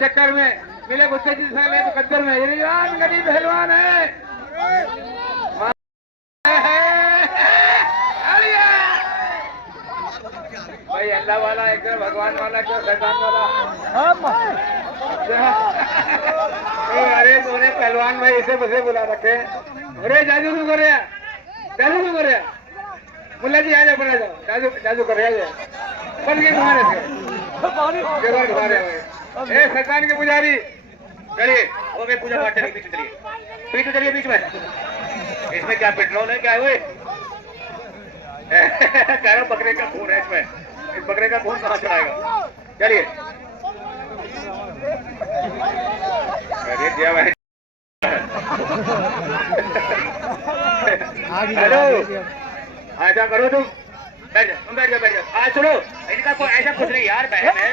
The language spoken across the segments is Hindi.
चक्कर में मिले गुस्से जिस मुकद्दर में ईरान गरीब पहलवान है। भाई अल्लाह वाला एक भगवान वाला क्यों शैतान वाला। अरे तूने पहलवान भाई इसे मुझे बुला रखे। अरे जादू क्यों कर रहे हैं, जादू क्यों कर रहे हैं? मुल्ला जी आ जाओ, बना जाओ, जादू जादू कर रहे हैं। बन गए तुम्हारे से तुम्हारे शैतान के पुजारी। चलिए वो भी पूजा पाठ चलिए, पीछे चलिए, पीछे चलिए, बीच में। इसमें क्या पेट्रोल है, क्या है? कह रहा बकरे का खून है इसमें, इस बकरे का खून कहाँ चलाएगा? चलिए दिया भाई। हेलो ऐसा करो तुम बैठ जाओ, तुम बैठ जाओ, बैठ जाओ। आज सुनो इनका कोई ऐसा कुछ नहीं यार, बहन है।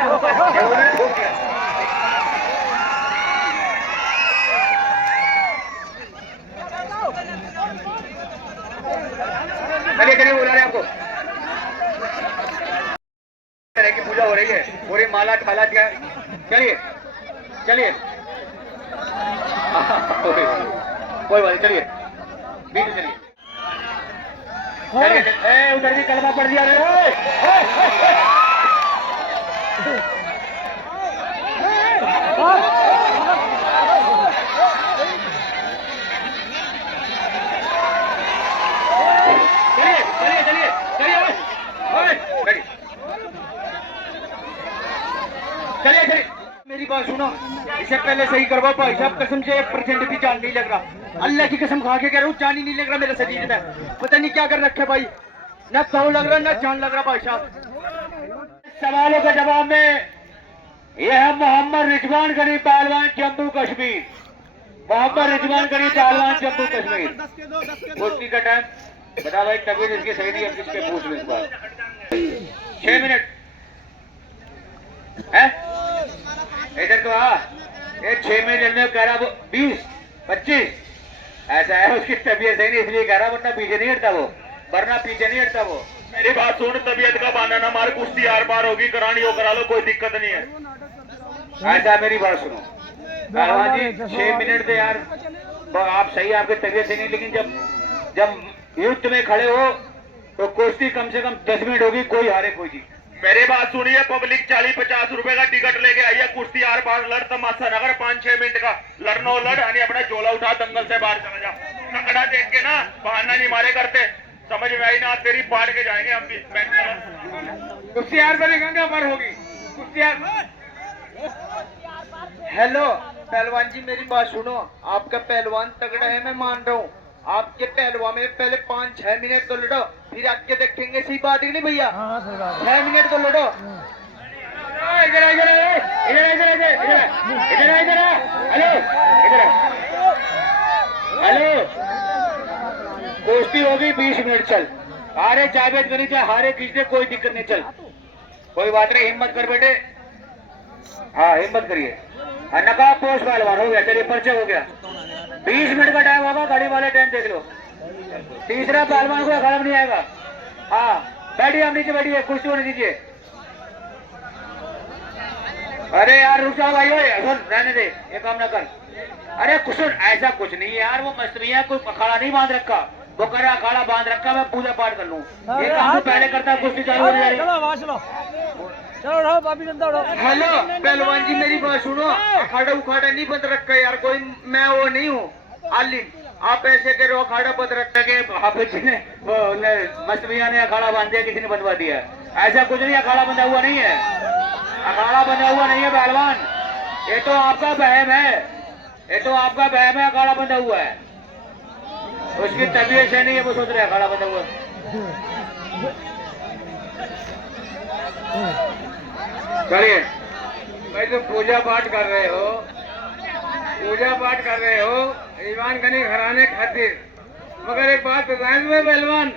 चलिए चलिए बुला रहे आपको। तरह की पूजा हो रही है, पूरी माला ठाला दिया। चलिए चलिए कोई बात नहीं, चलिए बीच चलिए, चलिए उधर भी कलमा पड़ दिया। चलिए मेरी बात सुनो, इसे पहले सही करवाओ भाई साहब। कसम से 1% भी जान नहीं लग रहा, अल्लाह की कसम खा के कह रहा हूँ, जान ही नहीं लग रहा मेरे शरीर में। पता नहीं क्या कर रखे भाई, ना पाँव लग रहा ना जान लग रहा भाई साहब। सवालों के जवाब में यह है मोहम्मद रिजवान गनी पहलवान जम्मू कश्मीर। मोहम्मद रिजवान गनी पहलवान जम्मू कश्मीर। कुश्ती का टाइम बता भाई, तबीयत इसकी सही नहीं है, किसके पूछ लो इस बार। 6 मिनट है इधर तो आ। ये 6 मिनट में कह रहा वो 20-25 ऐसा है, उसकी तबीयत सही नहीं इसलिए कह रहा, वरना पीछे नहीं हटता वो, वरना पीछे नहीं हटता वो। मेरी बात सुन, तबीयत का बहाना ना मार, कुश्ती आर पार होगी, करानी हो करा लो, कोई दिक्कत नहीं है। ऐसा मेरी बात सुनो पहलवान जी, 6 मिनट से यार आप सही, आपकी तबीयत सही नहीं, लेकिन जब युद्ध में खड़े हो तो कुश्ती कम से कम 10 मिनट होगी, कोई हारे कोई जीत। मेरी बात सुनिए, पब्लिक 40-50 रुपए का टिकट लेके आई है, कुश्ती आर पार लड़, तमाशा नगर 5-6 मिनट का लड़नो लड़, यानी अपना झोला उठा दंगल से बाहर चला जा। ककड़ा देख के ना बहाना नहीं मारे करते, समझ में आई ना? तेरी पाड़ के जाएंगे हम भी। कुश्ती आर पर गंगा पर होगी, कुश्ती आर। हेलो पहलवान जी मेरी बात सुनो, आपका पहलवान तगड़ा है मैं मान रहा हूँ, आपके पहलवान में पहले 5-6 मिनट तो लड़ो, फिर आगे देखेंगे। सही बात है नहीं भैया? 6 मिनट तो लड़ो। इधर इधर इधर इधर इधर इधर इधर हेलो इधर हेलो। कुश्ती होगी 20 मिनट, चल हारे जावेद गनी चाहे हारे खींचने, कोई दिक्कत नहीं, चल कोई बात नहीं, हिम्मत कर बेटे। हाँ हिम्मत करिए। नकाब पोस्ट पहलवान हो गया, चलिए परिचय हो गया। 20 मिनट का टाइम होगा, गाड़ी वाले टाइम देख लो। तीसरा पहलवान को खराब नहीं आएगा। हाँ बैठिए, हम नीचे बैठिए, कुर्सी होने दीजिए। अरे यार रुक जाओ भाई, सुन रहने दे, ये काम ना कर। अरे कुछ ऐसा कुछ नहीं है यार, वो मस्त नहीं है, कोई अखाड़ा नहीं बांध रखा, वो कर अखाड़ा बांध रखा, मैं पूजा पाठ कर लूँ, ये काम तो पहले करता, कुश्ती चालू हो जाएगी। हेलो पहलवान जी मेरी बात सुनो, अखाड़ा उखाड़ा नहीं बंद रखा यार कोई, मैं वो नहीं हूँ आलिम, आप ऐसे करो अखाड़ा बंद रखा के हाफिज जी ने वो मस्त मियां ने अखाड़ा बांध दिया, किसी ने बंधवा दिया, ऐसा कुछ नहीं, अखाड़ा बंधा हुआ नहीं है, अखाड़ा बंधा हुआ नहीं है पहलवान, ये तो आपका बहम है, ये तो आपका बहम है, अखाड़ा बंधा हुआ है, उसकी तबीयत से नहीं है, वो सोच रहे अखाड़ा बंधा हुआ। चलिए भाई, तुम पूजा पाठ कर रहे हो, पूजा पाठ कर रहे हो ईमान गनी घराने खातिर, मगर एक बात बताएं तुम्हें पहलवान,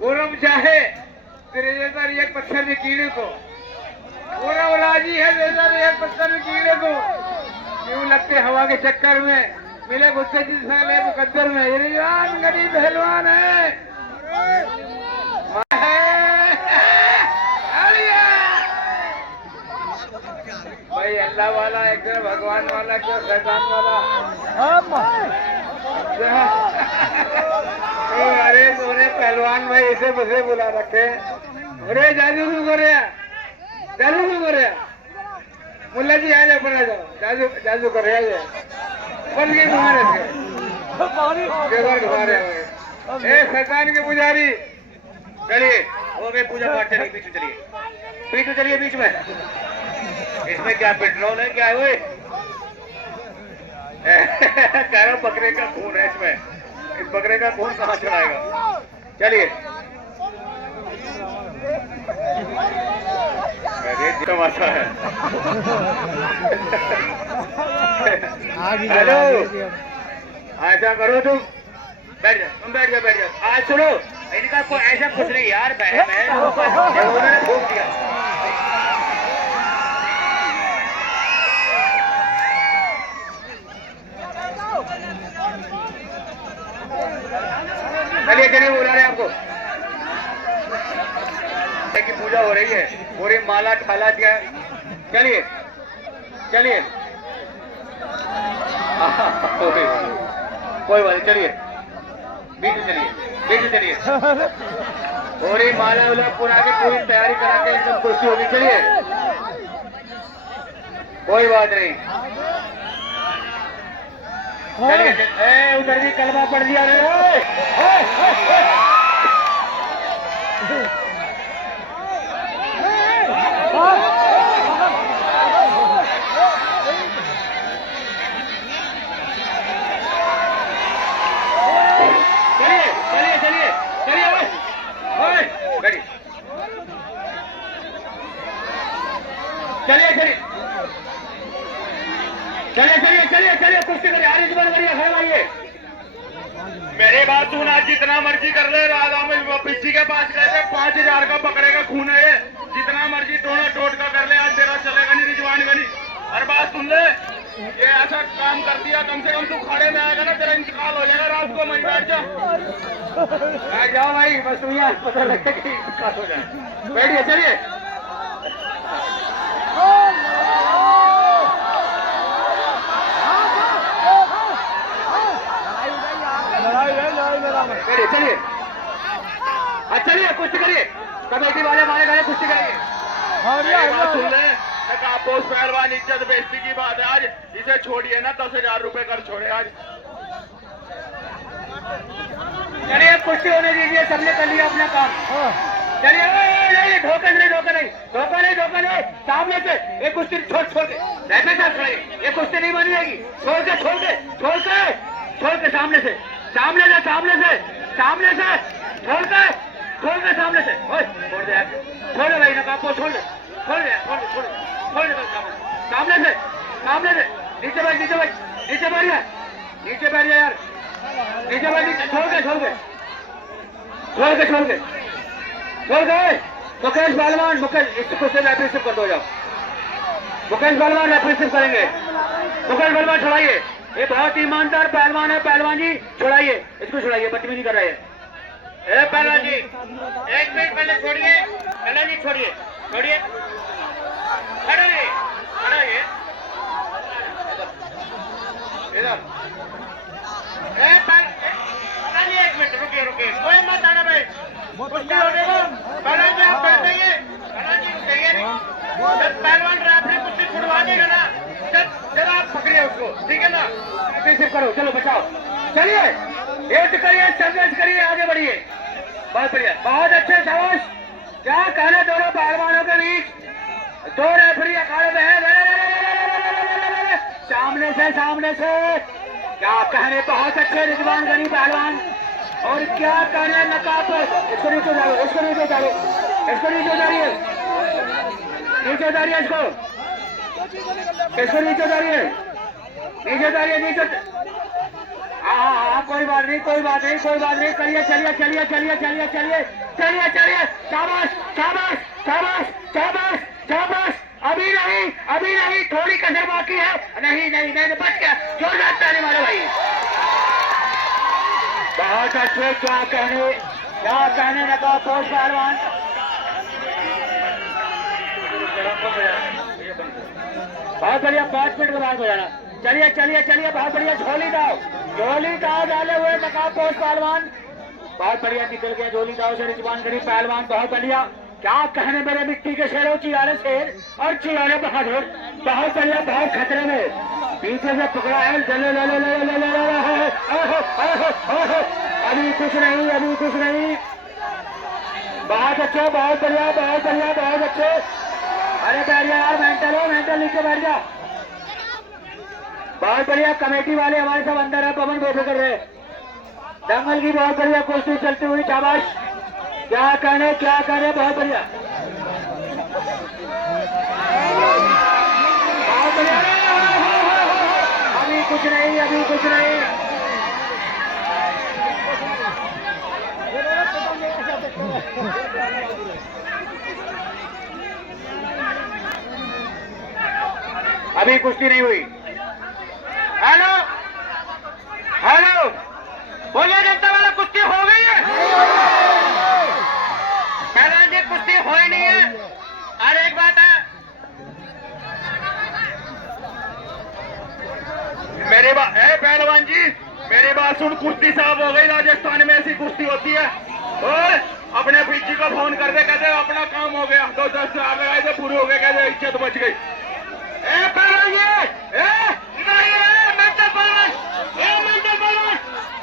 पूरब चाहे तेरे जैसा एक पत्थर में कीड़े को, पूरा राजी है जैसा एक पत्थर में कीड़े को, क्यों लगते हवा के चक्कर में, मिले गुस्से जिस मुकद्दर में, ईमान गनी पहलवान है। भाई अल्लाह वाला, एक जन भगवान वाला, क्या शैतान वाला। अरे सोने पहलवान भाई इसे मुझे बुला रखे। अरे जादू क्यों कर रहे हैं, जादू क्यों कर रहे हैं? मुल्ला जी आ जाओ, बना जाओ, जादू जादू कर रहे हैं। बन गए तुम्हारे घुमा रहे हैं। शैतान के पुजारी, चलिए हो गई पूजा पाठ, चलिए बीच में चलिए, बीच में चलिए, बीच में। इसमें क्या पेट्रोल है क्या है? वो कह रहा बकरे का खून है इसमें, इस बकरे का खून कहाँ चढ़ाएगा? चलिए तमाशा है। हेलो, ऐसा करो तुम, बैठ जाओ, तुम बैठ जाओ, बैठ जाओ। आज सुनो, इनका कोई ऐसा कुछ नहीं यार, उन्होंने भूख दिया। चलिए चलिए, बुला रहे हैं आपको की पूजा हो रही है, पूरी माला ठाला दिया। चलिए चलिए, कोई बात नहीं, चलिए बीच में चलिए, बीच में चलिए, पूरी माला वाला पूरा के पूरी तैयारी करा के एकदम कुर्सी होगी। चलिए कोई बात नहीं, चलिए। उधर भी कलमा पढ़ दिया रे। चलिए चलिए चलिए चलिए चलिए चलिए, कुर्सी करिए, आगे बंद करिए, खड़े आइए। मेरी बात सुन, आज जितना मर्जी कर ले, राधा में पिच्ची के पास गए थे, 5000 का बकरे का खून है ये, जितना मर्जी टोना टोट का कर ले, आज तेरा चलेगा नहीं, रिजवान का नहीं। हर बात सुन ले, ये ऐसा काम कर दिया, कम से कम तू खड़े में आएगा ना, तेरा इंतकाल हो जाएगा रात को। मैं बैठ जा, जाओ भाई, बस तुम यहाँ पता लगे कि इंतकाल हो जाए। बैठिए, चलिए चलिए, अच्छा चलिए, कुश्ती करिए, कमेटी वाले मारे गए, कुश्ती करिए। सुन ले, कापोस पहलवान, इज्जत बेइज्जती की बात है, आज इसे छोड़िए ना, 10,000 रुपए कर छोड़े आज। चलिए कुश्ती होने दीजिए, सबने कर लिया अपना काम। चलिए, नहीं धोखा नहीं, धोखा नहीं, धोखा नहीं, धोखा नहीं, सामने से एक कुश्ती छोड़ छोड़ के रहते साथ खड़े, ये कुश्ती नहीं बन जाएगी। छोड़ के छोड़ के छोड़ के छोड़ के, सामने से सामने से सामने से सामने से छोड़ के सामने से, छोड़ दे, छोड़ दे भाई, नकाब को छोड़ दे, छोड़ दे, छोड़ दे, छोड़ दे, छोड़ दे, सामने से सामने से, नीचे बैठ, नीचे बैठ, नीचे बैठ, नीचे बैठ यार, नीचे बैठ, नीचे छोड़ के छोड़ के छोड़ के छोड़ के छोड़ गए। मुकेश पहलवान, मुकेश इसको से रेफ्रिसिव कर दो, जाओ मुकेश पहलवान रेफ्रिसिव करेंगे। मुकेश पहलवान छुड़ाइए, ये बहुत ईमानदार पहलवान है, पहलवान जी छुड़ाइए, इसको छुड़ाइए, बदतमीजी कर रहे हैं। ए पहलवान जी, 1 मिनट पहले छोड़िए, पहलवान जी छोड़िए, छोड़िए, खड़े रहिए, खड़े रहिए इधर। पहलवान जी 1 मिनट रुकिए, रुकिए, कोई मत आना भाई, पहलवान जी आप बैठ जाइए, पहलवान जी रुकिए नहीं, जब पहलवान रेफरी कुश्ती छुड़वा देगा ना, जरा आप पकड़िए उसको, ठीक है ना, रेफ्रिसिव करो, चलो बचाओ, चलिए युद्ध करिए, संघर्ष करिए, आगे बढ़िए, बहुत बढ़िया, बहुत अच्छे, शाबाश। क्या कहना दोनों पहलवानों के बीच, 2 रेफरी अखाड़े में है, सामने से क्या कहने, बहुत अच्छे रिजवान गनी पहलवान, और क्या कहने नकाब, इसको नीचे उतारो, इसको नीचे उतारो, इसको नीचे उतारिए, नीचे उतारिए, इसको नीचे उतारिए, नीचे उतारिए, नीचे। हाँ, कोई बात नहीं, कोई बात नहीं, कोई बात नहीं, करिए, चलिए चलिए चलिए चलिए चलिए चलिए चलिए, शाबाश शाबाश शाबाश शाबाश शाबाश, अभी नहीं, थोड़ी कसर बाकी है, नहीं नहीं नहीं, बच गया, जोरदार ताली मारो भाई, बहुत अच्छे। क्या कहने लगा पोष पहलवान। बहुत बढ़िया, 5 मिनट के बाद हो जाना। चलिए चलिए चलिए, बहुत बढ़िया, झोली दाव डाले हुए नकाबपोश पहलवान, बहुत बढ़िया निकल गया झोली दाव से रिजवान गरीब पहलवान, बहुत बढ़िया। क्या कहने मेरे मिट्टी के शेरों, चिराने शेर और चिराने बहादुर, बहुत बढ़िया, बहुत खतरे में, पीछे से पकड़ा है, अभी कुछ नहीं, अभी कुछ नहीं, बहुत अच्छे, बहुत बढ़िया, बहुत बढ़िया, बहुत अच्छे। अरे बैठ जा यार, मेंटल हो, मेंटल नीचे बैठ जा। बहुत बढ़िया, कमेटी वाले हमारे सब अंदर है, पवन बैठे कर रहे, दंगल की बहुत बढ़िया कुश्ती चलती हुई, शाबाश, क्या कहने, बहुत बढ़िया, बहुत बढ़िया। अभी कुछ नहीं, अभी कुछ नहीं, अभी कुश्ती नहीं हुई। हेलो हेलो, बोलिए जनता वाला, कुश्ती हो गई है? पहलवान जी कुश्ती हो ही नहीं है। और एक बात है, पहलवान जी मेरी बात सुन, कुश्ती साहब हो गई, राजस्थान में ऐसी कुश्ती होती है। और अपने पीछे को फोन कर दे, कहते अपना काम हो गया, 10 आगे आए थे, पूरे हो गए, कहते इज्जत बच गई। पहलवान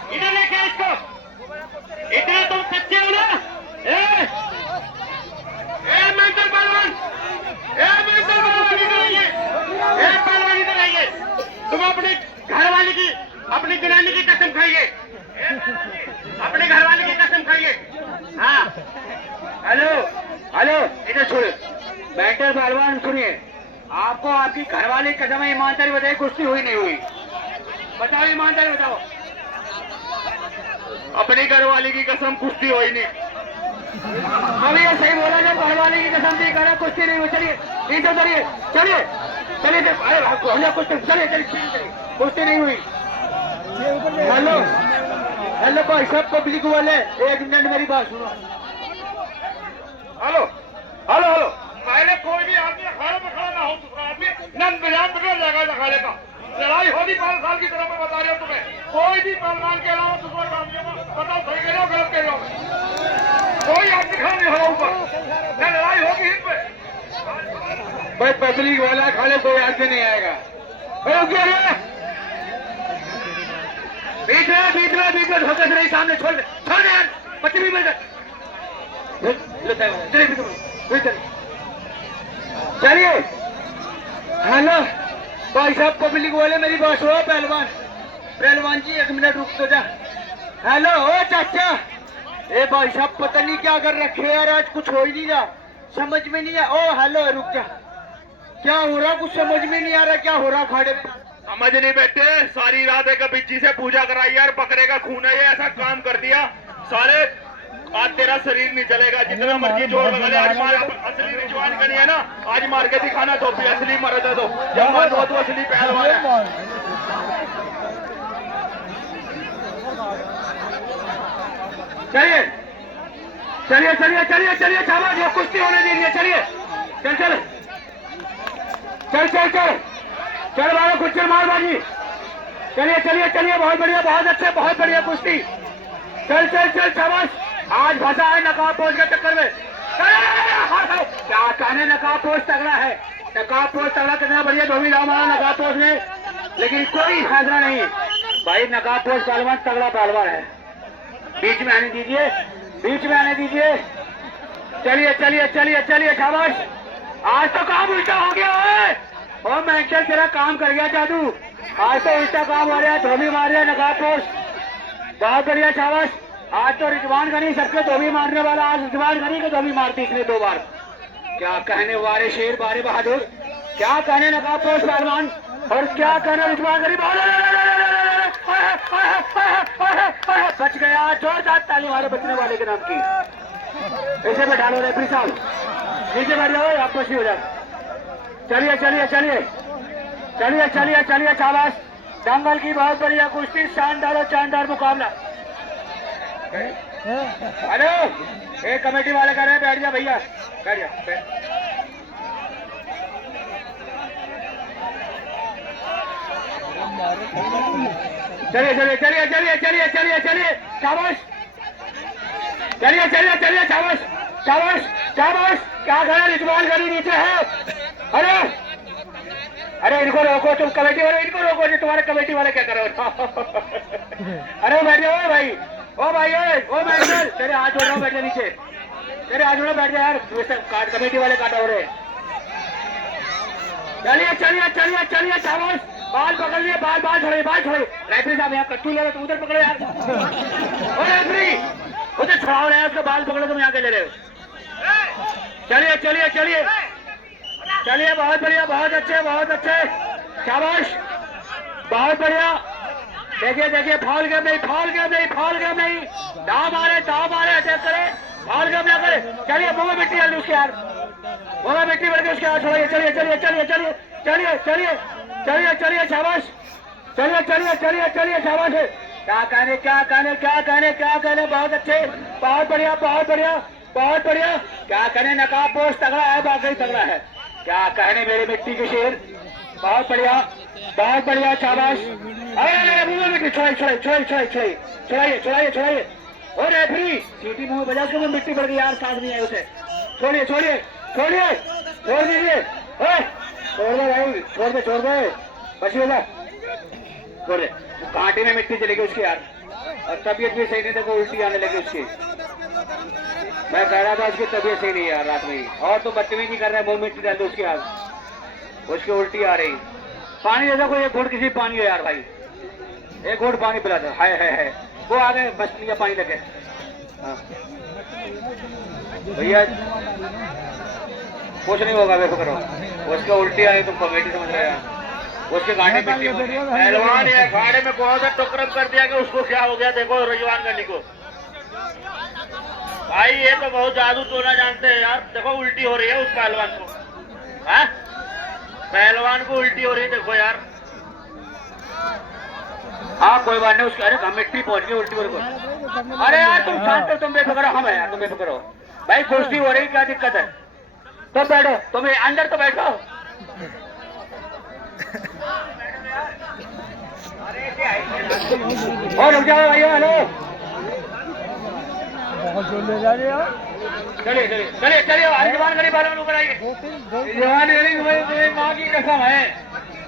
इधर लेके इसको, इतना तुम सच्चे हो ना? मेंटल पहलवान, पहलवान इधर आइए, तुम अपने घरवाले की, अपनी जनानी की कसम खाइए, अपने घरवाले की कसम खाइए। हाँ हेलो हेलो, इधर छोड़ो, मेंटल पहलवान सुनिए, आपको आपकी घरवाली कसम है, ईमानदारी बताइए, कुश्ती हुई नहीं हुई, बताओ ईमानदारी बताओ। अपनी घरवाली की कसम, कुश्ती हुई नहीं। अभी ये सही बोला, जब घरवाली की कसम नहीं करा, कुश्ती नहीं हुई। चलिए नीचे चलिए, चलिए चलिए, अरे कुश्ती, चलिए चलिए, कुश्ती नहीं हुई। हेलो हेलो भाई साहब, पब्लिक वाले, एक मिनट मेरी बात सुनो। हेलो हेलो हेलो, पहले कोई भी आदमी अखाड़े में खड़ा ना हो, दूसरा आदमी नन बिजान बिगड़ जाएगा अखाड़े का। लड़ाई होगी 5 साल की तरह मैं बता रहा हूँ तुम्हें, कोई भी पहलवान के अलावा दूसरा आदमी बताओ, सही कह रहे हो गलत कह रहे हो, कोई आदमी खड़ा नहीं होगा ऊपर, न लड़ाई होगी इन पे। भाई पब्लिक वाला खाले कोई आदमी नहीं आएगा, बीच में धोखे से नहीं, सामने छोड़ दे यार, 25 मिनट, चलिए। हेलो भाई साहब, पब्लिक वाले मेरी बात सुनो, पहलवान जी 1 मिनट रुक तो जा। हेलो ओ चाचा, ए भाई साहब पता नहीं क्या कर रखे यार, आज कुछ हो ही नहीं रहा, समझ में नहीं है। ओ हेलो रुक जा, क्या हो रहा, कुछ समझ में नहीं आ रहा, क्या हो रहा खाड़े में? समझ नहीं बैठे, सारी रात एक बिच्ची से पूजा कराई यार, बकरे का खून है ये, ऐसा काम कर दिया सारे, आज तेरा शरीर नहीं चलेगा, जितना मर्जी जोर लगा ले, आज मार, असली रिजवान का नहीं है ना, आज मार के दिखाना, तो भी असली मर्द है, तो जब मर्द हो तो असली पहलवान है। चलिए चलिए चलिए चलिए चलिए, शाबाश, ये कुश्ती होने दीजिए, चलिए चल चल चल चल चल चल बाबा, कुछ मार बाजी, चलिए चलिए चलिए, बहुत बढ़िया, बहुत अच्छे, बहुत बढ़िया कुश्ती, चल चल चल, शाबाश। आज फंसा है नकाबपोश के चक्कर में, क्या कहने, नकाबपोश तगड़ा है, नकाबपोश तगड़ा, कितना बढ़िया धोबी दाव मारा नकाबपोश ने, लेकिन कोई फैसला नहीं भाई, नकाबपोश पहलवान तगड़ा पहलवान है, बीच में आने दीजिए, बीच में आने दीजिए, चलिए चलिए चलिए चलिए, शाबाश। आज तो काम उल्टा हो गया है, और मेंटल तेरा काम कर गया जादू, आज तो उल्टा काम हो रहा है, धोबी मार रहा है नकाबपोश, बहुत बढ़िया, शाबाश। आज तो रिजवान गनी सबके धोबी मारने वाला, आज रिजवान गनी के धोबी मारती इसने 2 बार, क्या कहने वारे शेर बारे बहादुर, क्या कहने नकाबपोश पहलवान, और क्या कहने रिजवान गनी, बच गया, जोरदार ताली मारे बचने वाले के नाम की। इसे बैठा लो रेफरी साहब, नीचे बैठ जाओ, आपको सी हो जाए। चलिए चलिए चलिए चलिए चलिए चलिए, शाबाश, दंगल की बहुत बढ़िया कुश्ती, शानदार और शानदार मुकाबला। हेलो, एक कमेटी वाले कह रहे हैं, बैठ जा भैया, बैठ जा, चलिए चलिए चलिए चलिए चलिए चलिए चलिए शाबाश, चलिए चलिए चलिए शाबाश शाबाश शाबाश। क्या करा रिजवान गनी नीचे है। अरे अरे इनको रोको, तुम कमेटी वाले इनको रोको जी, तुम्हारे कमेटी वाले क्या करो। अरे बैठ जाओ भाई, ओ भाई ओ बैठ जा, तेरे हाथ जोड़ रहा हूँ, बैठ जा नीचे, तेरे हाथ जोड़ बैठ जा यार, काट कमेटी वाले काटा हो रहे। चलिए चलिए चलिए चलिए शाबाश, बाल पकड़ लिए, बाल बाल छोड़े, बाल छोड़े। रेफरी साहब यहाँ कट्टू ले रहे, तुम उधर पकड़ो यार। ओ रेफरी उधर छुड़ाओ रहे हैं, उसका बाल पकड़ो, तुम यहाँ के ले रहे हो। चलिए चलिए चलिए चलिए, बहुत बढ़िया, बहुत अच्छे, बहुत अच्छे, शाबाश, बहुत बढ़िया। देखिए देखिए, फॉल गेम नहीं, फॉल गेम नहीं, फॉल गेम नहीं, दाव मारे अटैक करे, फॉल गेम ना करे। चलिए मुंह में मिट्टी डाल दी उसके यार, मुंह में मिट्टी भर के उसके हाथ छोड़िए। चलिए चलिए चलिए चलिए चलिए चलिए चलिए चलिए शाबाश, चलिए चलिए चलिए चलिए शाबाश। क्या कहने क्या कहने क्या कहने क्या कहने, बहुत अच्छे, बहुत बढ़िया, बहुत बढ़िया, बहुत बढ़िया। क्या कहने, नकाब पोष तगड़ा है, बाकी तगड़ा है। क्या कहने मेरे मिट्टी के शेर, बहुत बढ़िया, बहुत बढ़िया, शाबाश। अरे मुंह में मिट्टी छुड़ाई छुड़ाई छुड़ाई छुड़ाई छुड़ाई छुड़ाइए छुड़ाइए छुड़ाइए। और रेफरी सीटी मुंह में बजा के वो मिट्टी पड़ गई यार, सांस नहीं आई उसे। छोड़िए छोड़िए छोड़िए, छोड़ दीजिए, छोड़ दे भाई, छोड़ दे, छोड़ दे, बची होगा, छोड़ दे। कांटे में मिट्टी चली गई उसकी यार, और तबीयत भी सही नहीं, देखो उल्टी आने लगी उसकी। मैं कह रहा था उसकी तबीयत सही नहीं यार रात में ही, और तो बदतमीजी कर रहा है, मुंह मिट्टी डाल दो उसके हाथ, उसकी उल्टी आ रही। पानी दे दो कोई, एक घूंट किसी पानी हो यार भाई, एक घूंट पानी पिला दो। है वो आ गए, बस लिया पानी लगे। हाँ भैया कुछ नहीं होगा, बेफिक्र हो, उसके उल्टी आई, तुम कमेटी समझ रहे हो, उसके गाड़ी मिट्टी पहलवान ये अखाड़े में बहुत सा टुकरम कर दिया कि उसको क्या हो गया, देखो रिजवान गनी को। भाई ये तो बहुत जादू टोना जानते हैं यार, देखो उल्टी हो रही है उस पहलवान को, हाँ पहलवान को उल्टी हो रही है, देखो यार। हाँ कोई बात नहीं, उसके अरे मिट्टी पहुंच गई उल्टी को। अरे यार तुम शांत हो, तुम बेफिक्र हो, हम यार तुम बेफिक्र हो भाई, कुश्ती हो रही, क्या दिक्कत है, तो बैठो, तुम अंदर तो बैठो। और रुक जाओ भाई, हेलो, चलिए चलिए चलिए चलिए, रिजवान गनी पहलवान ऊपर आइए। रिजवान गनी तुम्हारी माँ की कसम है,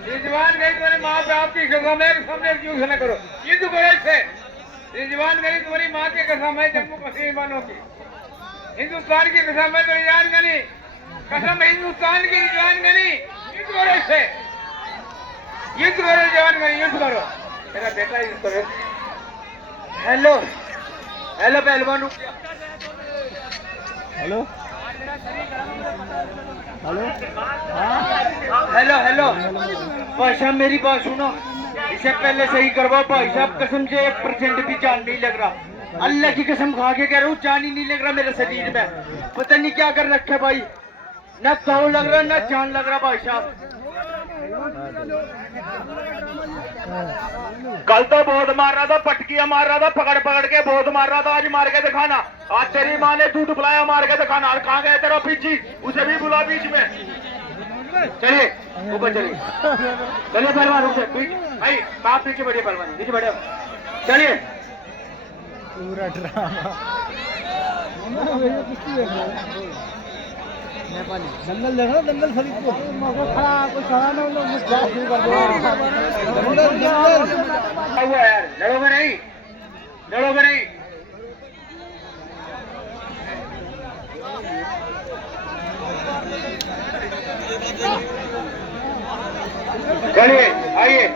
रिजवान गनी तुम्हारी माँ बाप की कसम है, सामने क्यों न करो, ये तो बड़े से रिजवान गनी तुम्हारी माँ की कसम है, जम्मू कश्मीर वालों की, हिंदुस्तान की कसम है, रिजवान गनी कसम है हिंदुस्तान की, रिजवान गनी युद्ध करो इससे, युद्ध करो रिजवान गनी, युद्ध करो, मेरा बेटा युद्ध करो। हेलो हेलो पहलवान, हेलो हेलो हेलो हेलो भाई साहब, मेरी बात सुनो, इसे पहले सही करवाओ भाई साहब, कसम से 1% भी जान नहीं लग रहा, अल्लाह की कसम खा के कह रहा हूँ, जान ही नहीं लग रहा मेरे शरीर में, पता नहीं क्या कर रखा है भाई, न पाँव लग रहा न जान लग रहा भाई साहब। कल तो बहुत मार रहा था, पटकिया मार रहा था, पकड़ पकड़ के बहुत मार रहा था, आज मार के दिखाना, आज तेरी माँ ने झूठ बुलाया, मार के दिखाना। कहाँ गया तेरा पीछी, उसे भी बुला बीच में। चलिए ऊपर चलिए, चलिए पहलवान रुक जाए, भाई आप पीछे बैठिए, पहलवान पीछे बैठे, चलिए। पूरा ड्रामा नेपाली दंगल देख रहा, दंगल शरीफ को खड़ा कोई खड़ा ना, लोग क्या शुरू कर दो हुआ यार, लड़ोगे नहीं, लड़ोगे नहीं, चलिए आइए,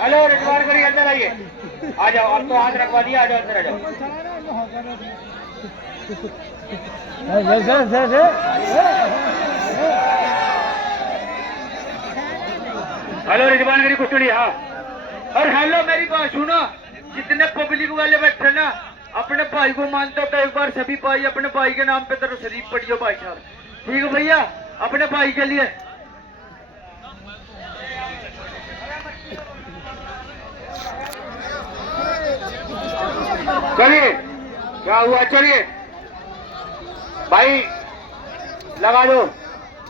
हेलो रिजवान गनी अंदर आइए, आ जाओ, अब तो हाथ रखवा दिया, आ जाओ अंदर, आ जाओ। हेलो रिजवान गनी कुश्ती, हाँ, और हेलो मेरी बात सुनो, जितने पब्लिक वाले बैठे ना, अपने भाई को मानते हो तो एक बार सभी भाई अपने भाई के नाम पे तरह शरीफ पढ़ियो भाई साहब, ठीक है भैया, अपने भाई के लिए। चलिए क्या हुआ, चलिए भाई लगा दो,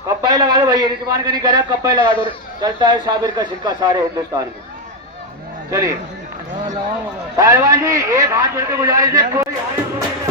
कब्बे लगा दो भाई, रिजवान गनी कह रहा है कब्बे लगा दो, चलता है साबिर का सिक्का सारे हिंदुस्तान में। चलिए पहलवान जी, एक हाथ जोड़ के गुजारिश है, कोई आगे को नहीं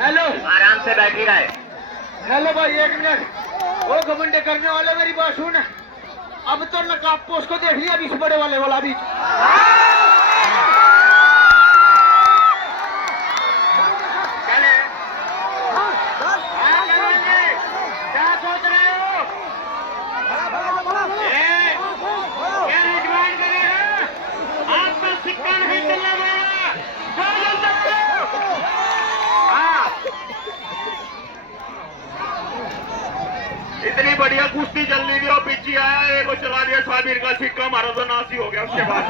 हेलो, आराम से बैठी रहे। हेलो भाई, एक मिनट। वो घमंडे करने वाले, मेरी बात सुन। अब तो नकाब पोस्ट को देख लिया, बीच बड़े वाले वाला बीच। क्या सोच रहे हो? क्या रिजवान करेगा? आपका सिक्का नहीं चलने वाला। इतनी बढ़िया कुश्ती चल रही थी और पीछे आया, एक को चला दिया साबिर का सिक्का, मारा तो नासी हो गया उसके बाद।